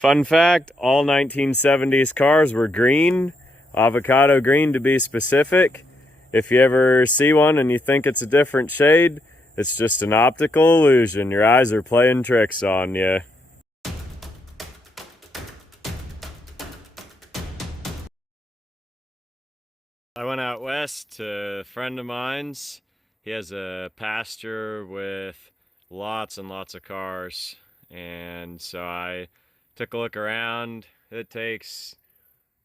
Fun fact, all 1970s cars were green, avocado green to be specific. If you ever see one and you think it's a different shade, it's just an optical illusion. Your eyes are playing tricks on you. I went out west to a friend of mine's. He has a pasture with lots and lots of cars. And so I took a look around. It takes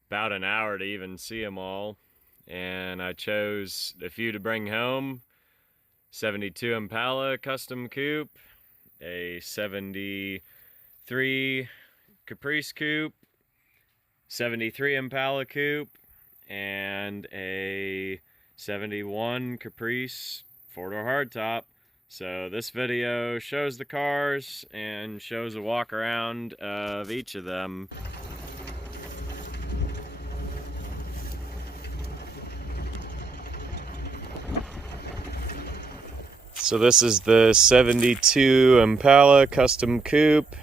about an hour to even see them all. And I chose a few to bring home. 72 Impala Custom Coupe, a 73 Caprice Coupe, 73 Impala Coupe, and a 71 Caprice 4-door hardtop. So this video shows the cars and shows a walk around of each of them. So this is the 72 Impala Custom Coupe.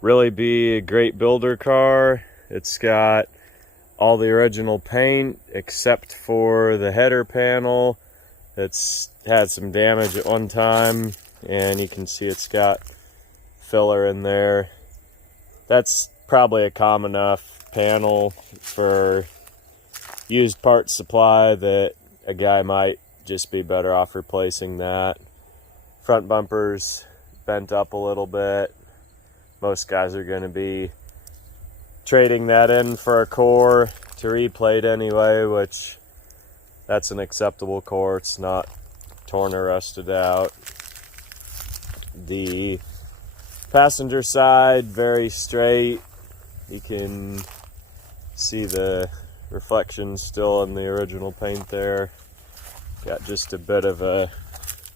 Really be a great builder car. It's got all the original paint except for the header panel. It's had some damage at one time, and you can see it's got filler in there. That's probably a common enough panel for used parts supply that a guy might just be better off replacing that. Front bumper's bent up a little bit. Most guys are going to be trading that in for a core to replate anyway, which that's an acceptable core. It's not torn or rusted out. The passenger side, very straight. You can see the reflections still in the original paint there. Got just a bit of a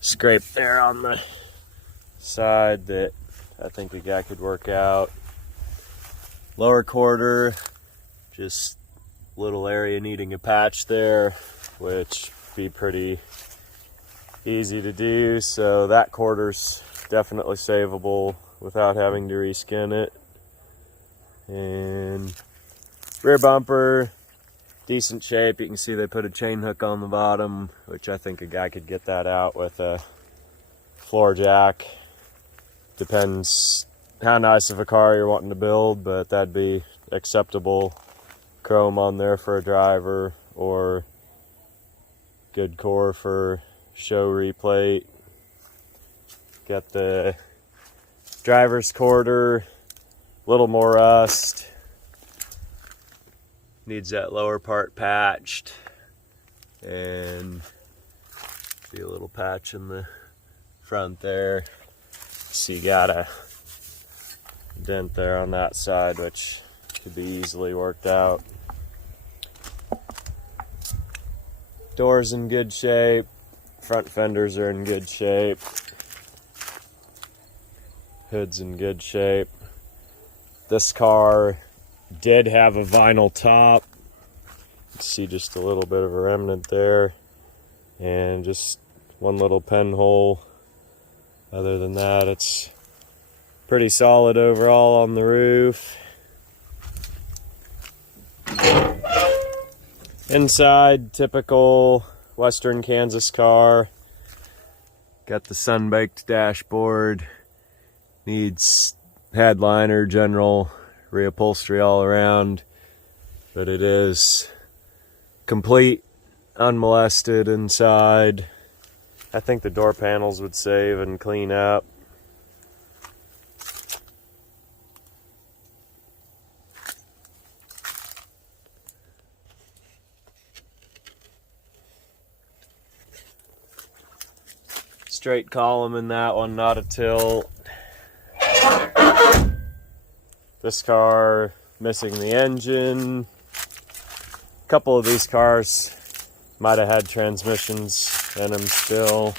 scrape there on the side that I think a guy could work out. Lower quarter, just little area needing a patch there, which be pretty easy to do. So that quarter's definitely savable without having to reskin it. And rear bumper, decent shape. You can see they put a chain hook on the bottom, which I think a guy could get that out with a floor jack. Depends how nice of a car you're wanting to build, but that'd be acceptable. Chrome on there for a driver, or good core for show replate. Got the driver's quarter, a little more rust. Needs that lower part patched, and see a little patch in the front there. So you got a dent there on that side, which could be easily worked out. Doors in good shape. Front fenders are in good shape. Hood's in good shape. This car did have a vinyl top. You can see just a little bit of a remnant there, and just one little pinhole. Other than that, it's pretty solid overall on the roof. Inside, typical Western Kansas car. Got the sun-baked dashboard. Needs headliner, general reupholstery all around. But it is complete, unmolested inside. I think the door panels would save and clean up. Straight column in that one, not a tilt. This car missing the engine. A couple of these cars might have had transmissions in them still.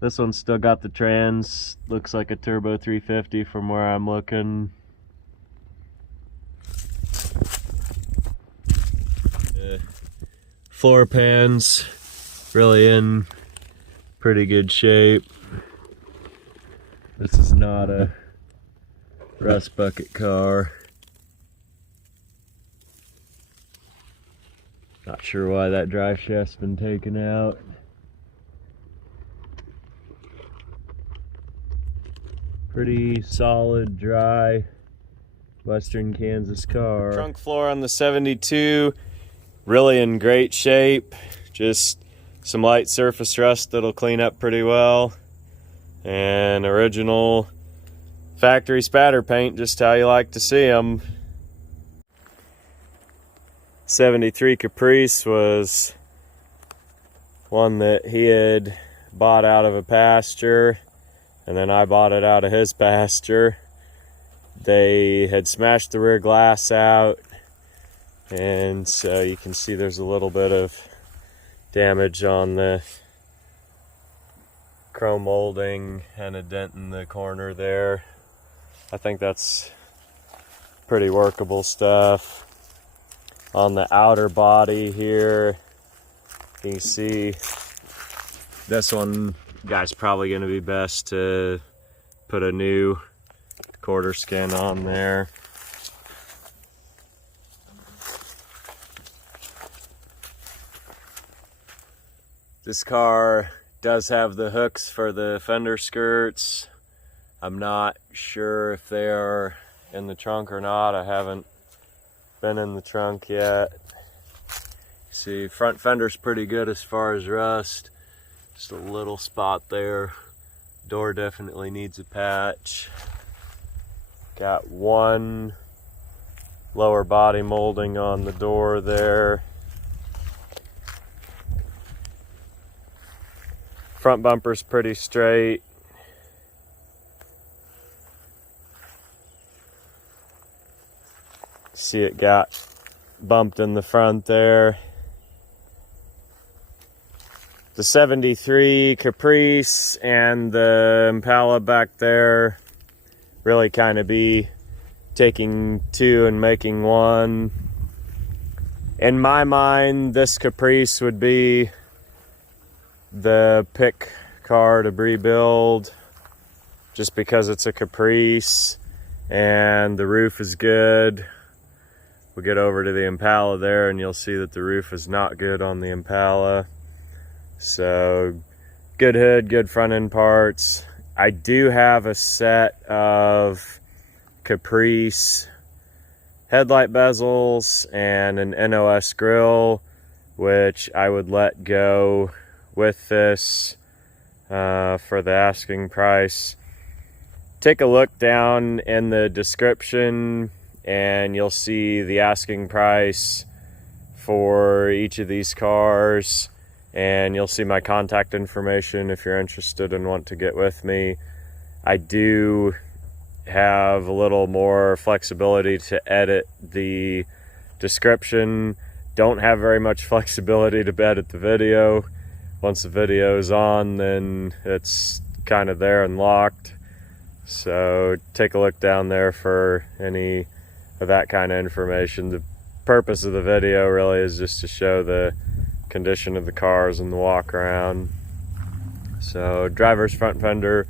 This one's still got the trans. Looks like a turbo 350 from where I'm looking. Floor pans really in pretty good shape. This is not a rust bucket car. Not sure why that drive shaft's been taken out. Pretty solid, dry Western Kansas car. Trunk floor on the 72, really in great shape. Just some light surface rust that'll clean up pretty well. And original factory spatter paint, just how you like to see them. 73 Caprice was one that he had bought out of a pasture, and then I bought it out of his pasture. They had smashed the rear glass out, and so you can see there's a little bit of damage on the chrome molding and a dent in the corner there. I think that's pretty workable stuff. On the outer body here, you can see this one, guy's probably going to be best to put a new quarter skin on there. This car does have the hooks for the fender skirts. I'm not sure if they are in the trunk or not. I haven't been in the trunk yet. See, front fender's pretty good as far as rust. Just a little spot there. Door definitely needs a patch. Got one lower body molding on the door there. Front bumper's pretty straight. See, it got bumped in the front there. The 73 Caprice and the Impala back there really kind of be taking two and making one. In my mind, this Caprice would be the pick car to rebuild, just because it's a Caprice and the roof is good. We'll get over to the Impala there and you'll see that the roof is not good on the Impala. So good hood, good front end parts. I do have a set of Caprice headlight bezels and an NOS grill, which I would let go with this for the asking price. Take a look down in the description and you'll see the asking price for each of these cars, and you'll see my contact information if you're interested and want to get with me. I do have a little more flexibility to edit the description. Don't have very much flexibility to edit the video. Once the video is on, then it's kind of there and locked. So take a look down there for any of that kind of information. The purpose of the video really is just to show the condition of the cars and the walk around. So driver's front fender,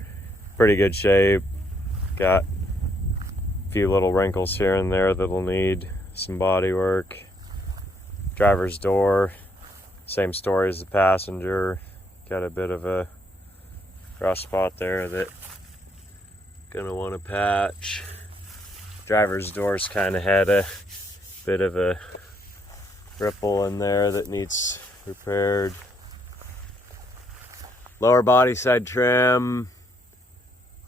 pretty good shape. Got a few little wrinkles here and there that'll need some body work. Driver's door, same story as the passenger. Got a bit of a rust spot there that gonna want to patch. Driver's door's kind of had a bit of a ripple in there that needs repaired. Lower body side trim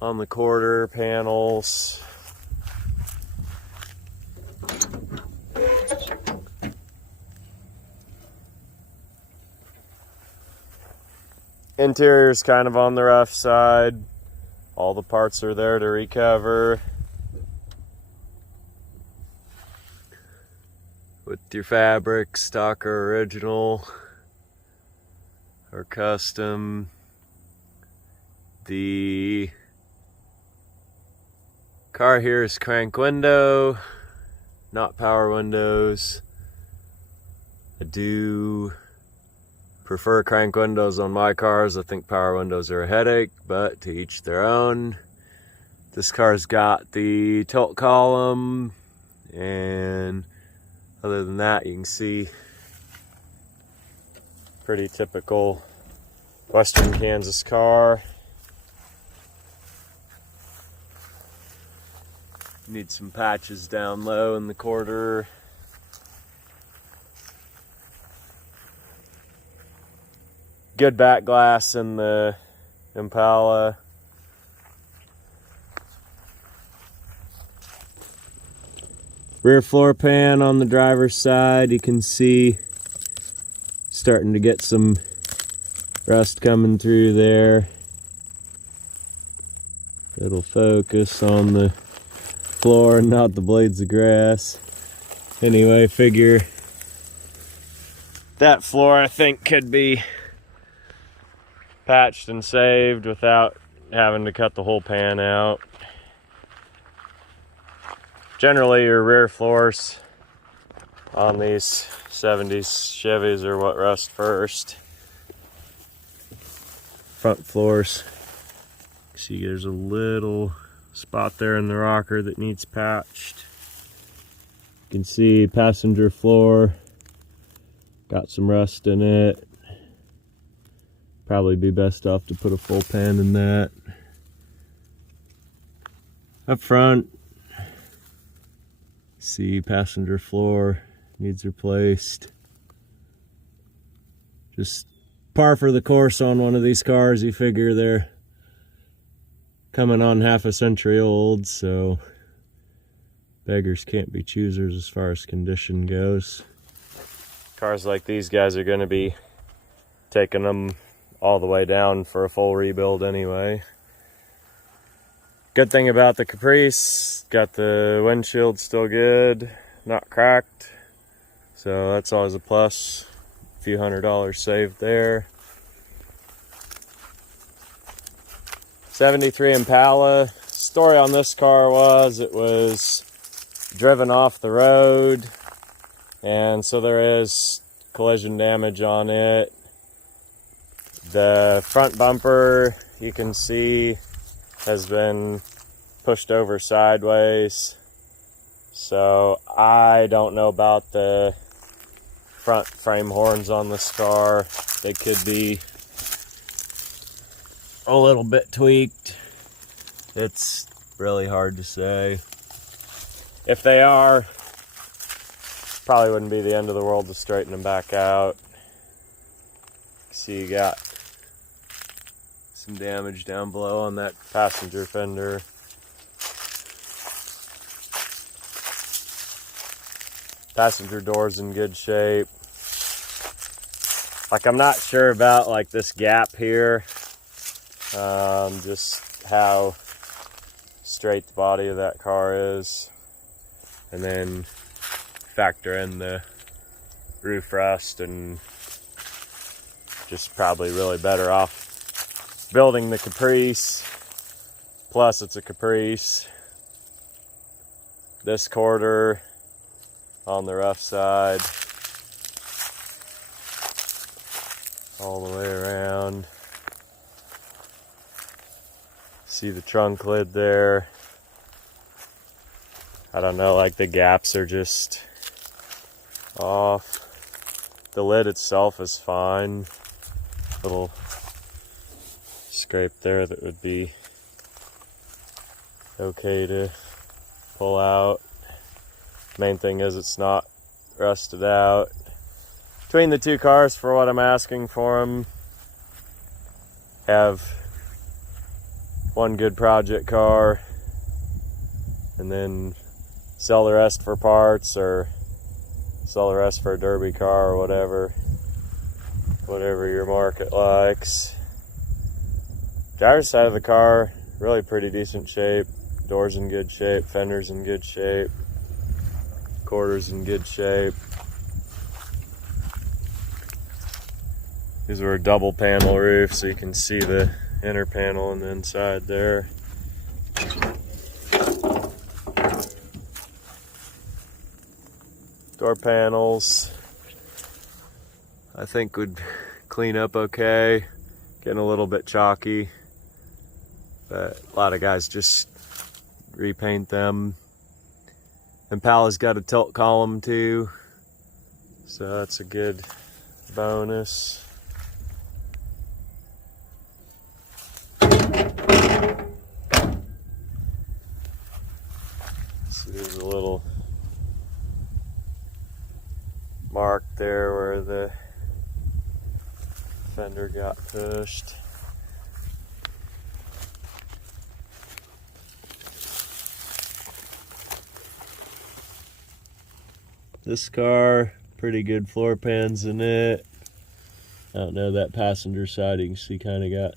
on the quarter panels. Interior's kind of on the rough side. All the parts are there to recover. With your fabric, stock or original or custom. The car here is crank window, not power windows. I do prefer crank windows on my cars. I think power windows are a headache, but to each their own. This car's got the tilt column, and other than that, you can see pretty typical Western Kansas car. Need some patches down low in the quarter. Good back glass in the Impala. Rear floor pan on the driver's side, you can see starting to get some rust coming through there. It'll focus on the floor and not the blades of grass. Anyway, figure that floor I think could be patched and saved without having to cut the whole pan out. Generally, your rear floors on these 70s Chevys are what rust first. Front floors, see there's a little spot there in the rocker that needs patched. You can see passenger floor, got some rust in it. Probably be best off to put a full pan in that. Up front, see passenger floor needs replaced. Just par for the course on one of these cars. You figure they're coming on half a century old, so beggars can't be choosers as far as condition goes. Cars like these guys are going to be taking them all the way down for a full rebuild anyway. Good thing about the Caprice, got the windshield still good, not cracked, so that's always a plus. A few $100 saved there. 73 Impala. Story on this car was it was driven off the road, and so there is collision damage on it. The front bumper, you can see, has been pushed over sideways, so I don't know about the front frame horns on this car. They could be a little bit tweaked. It's really hard to say. If they are, probably wouldn't be the end of the world to straighten them back out. See, you got some damage down below on that passenger fender. Passenger door's in good shape. Like, I'm not sure about like this gap here, just how straight the body of that car is, and then factor in the roof rust, and just probably really better off building the Caprice. Plus, it's a Caprice. This quarter on the rough side, all the way around. See the trunk lid there. I don't know, like the gaps are just off. The lid itself is fine. Little scrape there that would be okay to pull out. Main thing is it's not rusted out. Between the two cars, for what I'm asking for them, have one good project car, and then sell the rest for parts, or sell the rest for a derby car, or whatever your market likes. Driver's side of the car, really pretty decent shape. Doors in good shape, fenders in good shape, quarters in good shape. These were a double panel roof, so you can see the inner panel on the inside there. Door panels, I think would clean up okay. Getting a little bit chalky, but a lot of guys just repaint them. Impala's got a tilt column too, so that's a good bonus. So there's a little mark there where the fender got pushed. This car, pretty good floor pans in it. I don't know, that passenger side you can see kind of got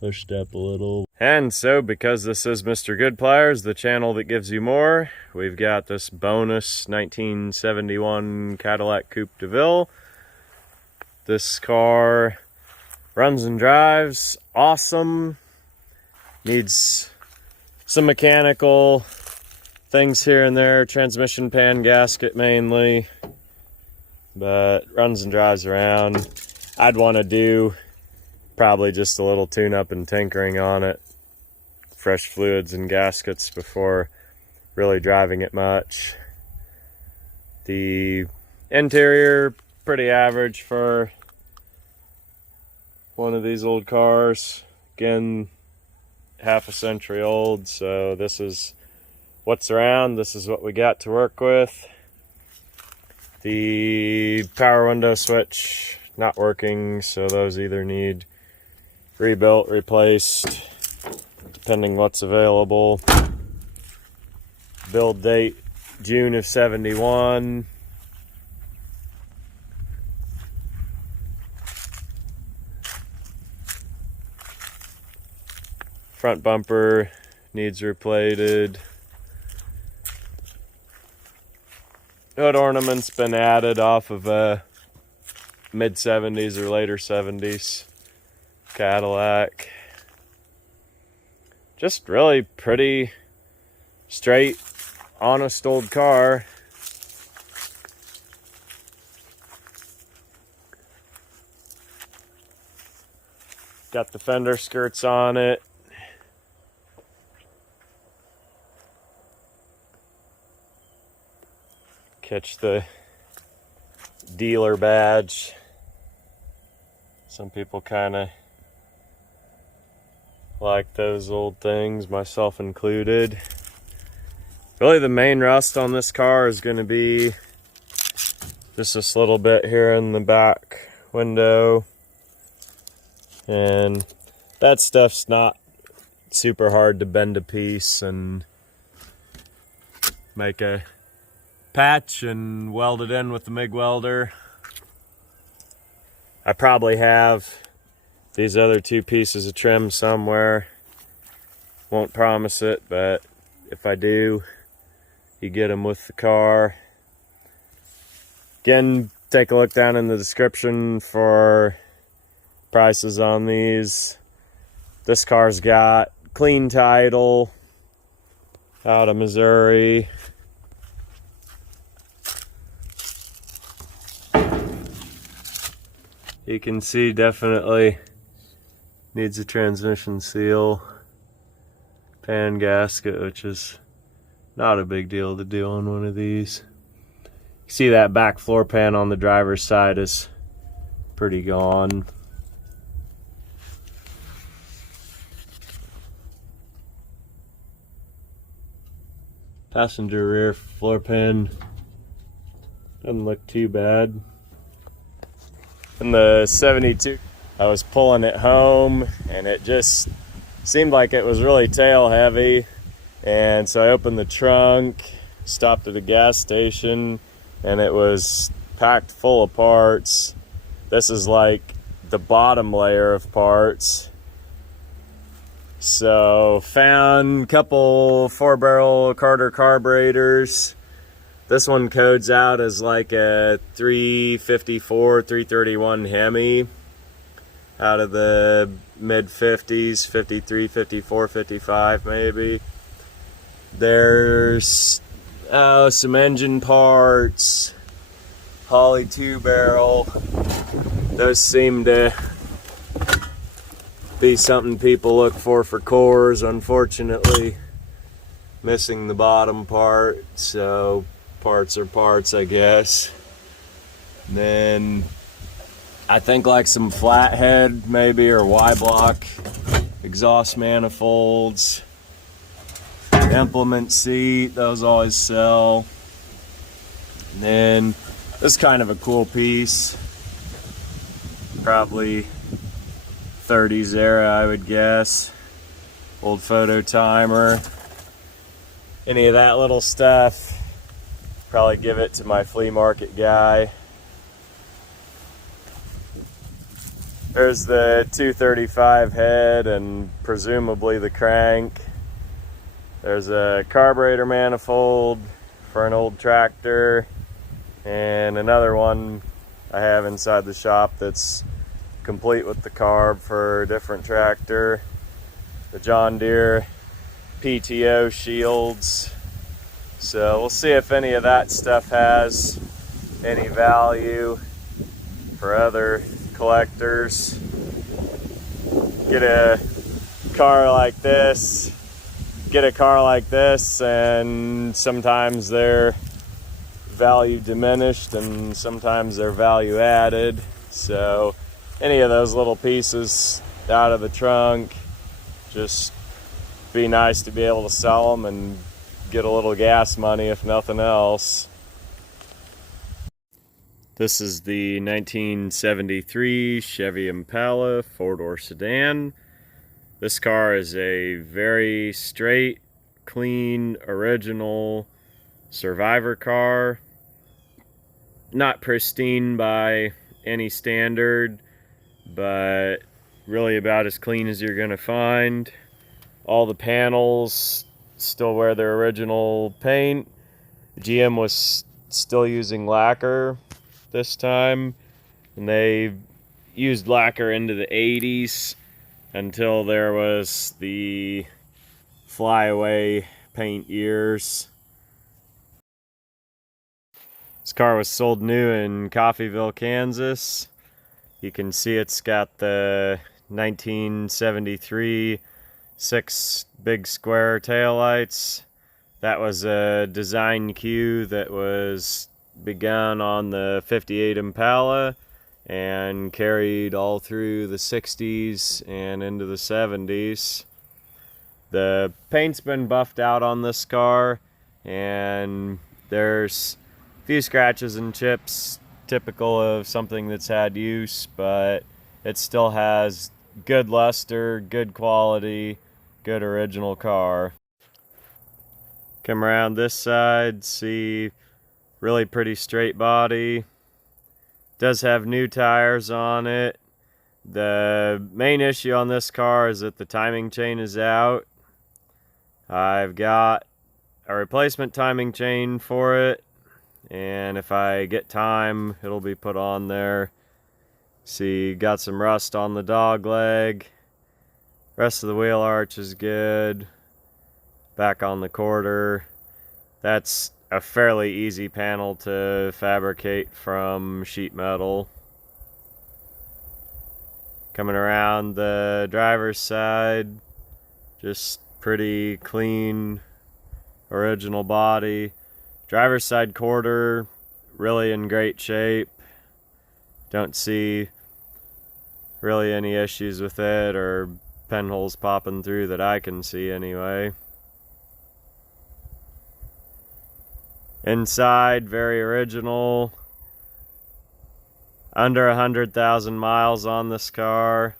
pushed up a little. And so, because this is Mr. Goodpliers, the channel that gives you more, we've got this bonus 1971 Cadillac Coupe Deville. This car runs and drives awesome. Needs some mechanical things here and there, transmission pan gasket mainly, but runs and drives around. I'd want to do probably just a little tune-up and tinkering on it, fresh fluids and gaskets before really driving it much. The interior, pretty average for one of these old cars. Again, half a century old, so this is what's around. This is what we got to work with. The power window switch not working, so those either need rebuilt, replaced, depending what's available. Build date June of '71. Front bumper needs replated. Hood ornament's been added off of a mid-70s or later 70s Cadillac. Just really pretty, straight, honest old car. Got the fender skirts on it. Catch the dealer badge. Some people kind of like those old things, myself included. Really the main rust on this car is going to be just this little bit here in the back window, and that stuff's not super hard to bend a piece and make a patch and weld it in with the MIG welder. I probably have these other two pieces of trim somewhere. Won't promise it, but if I do, you get them with the car. Again, take a look down in the description for prices on these. This car's got clean title out of Missouri. You can see definitely needs a transmission seal, pan gasket, which is not a big deal to do on one of these. You see that back floor pan on the driver's side is pretty gone. Passenger rear floor pan doesn't look too bad. In the '72, I was pulling it home and it just seemed like it was really tail heavy, and so I opened the trunk, stopped at a gas station, and it was packed full of parts. This is like the bottom layer of parts. So found a couple 4-barrel Carter carburetors. This one codes out as like a 354, 331 Hemi out of the mid-50s, 53, 54, 55 maybe. There's some engine parts, Holley 2-barrel. Those seem to be something people look for cores. Unfortunately, missing the bottom part, so parts are parts, I guess. And then I think like some flathead maybe, or Y-block exhaust manifolds. Implement seat, those always sell. And then this is kind of a cool piece, probably 30s era, I would guess. Old photo timer. Any of that little stuff, probably give it to my flea market guy. There's the 235 head and presumably the crank. There's a carburetor manifold for an old tractor, and another one I have inside the shop that's complete with the carb for a different tractor. The John Deere PTO shields. So we'll see if any of that stuff has any value for other collectors. Get a car like this and sometimes they're value diminished and sometimes they're value added. So any of those little pieces out of the trunk, just be nice to be able to sell them and get a little gas money if nothing else. This is the 1973 Chevy Impala 4-door sedan. This car is a very straight, clean, original survivor car. Not pristine by any standard, but really about as clean as you're gonna find. All the panels still wear their original paint. GM was still using lacquer this time, and they used lacquer into the 80s until there was the flyaway paint years. This car was sold new in Coffeyville, Kansas. You can see it's got the 1973 6 big square taillights. That was a design cue that was begun on the 58 Impala and carried all through the 60s and into the 70s. The paint's been buffed out on this car, and there's a few scratches and chips typical of something that's had use, but it still has good luster, good quality, good original car. Come around this side, see really pretty straight body. Does have new tires on it. The main issue on this car is that the timing chain is out. I've got a replacement timing chain for it, and if I get time, it'll be put on there. See, got some rust on the dog leg. Rest of the wheel arch is good. Back on the quarter. That's a fairly easy panel to fabricate from sheet metal. Coming around the driver's side, just pretty clean, original body. Driver's side quarter, really in great shape. Don't see really any issues with it or pinholes popping through that I can see anyway. Inside, very original. Under 100,000 miles on this car.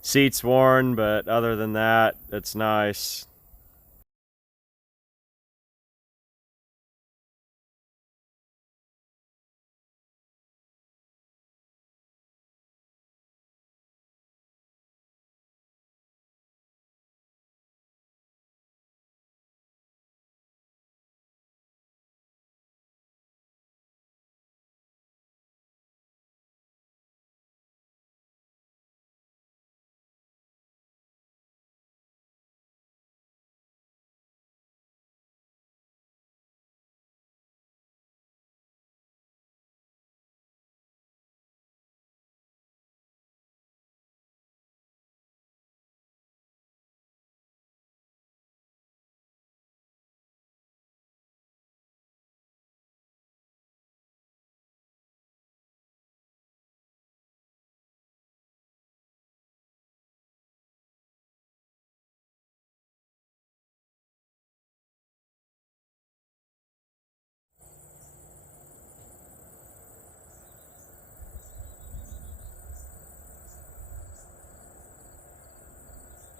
Seats worn, but other than that, it's nice.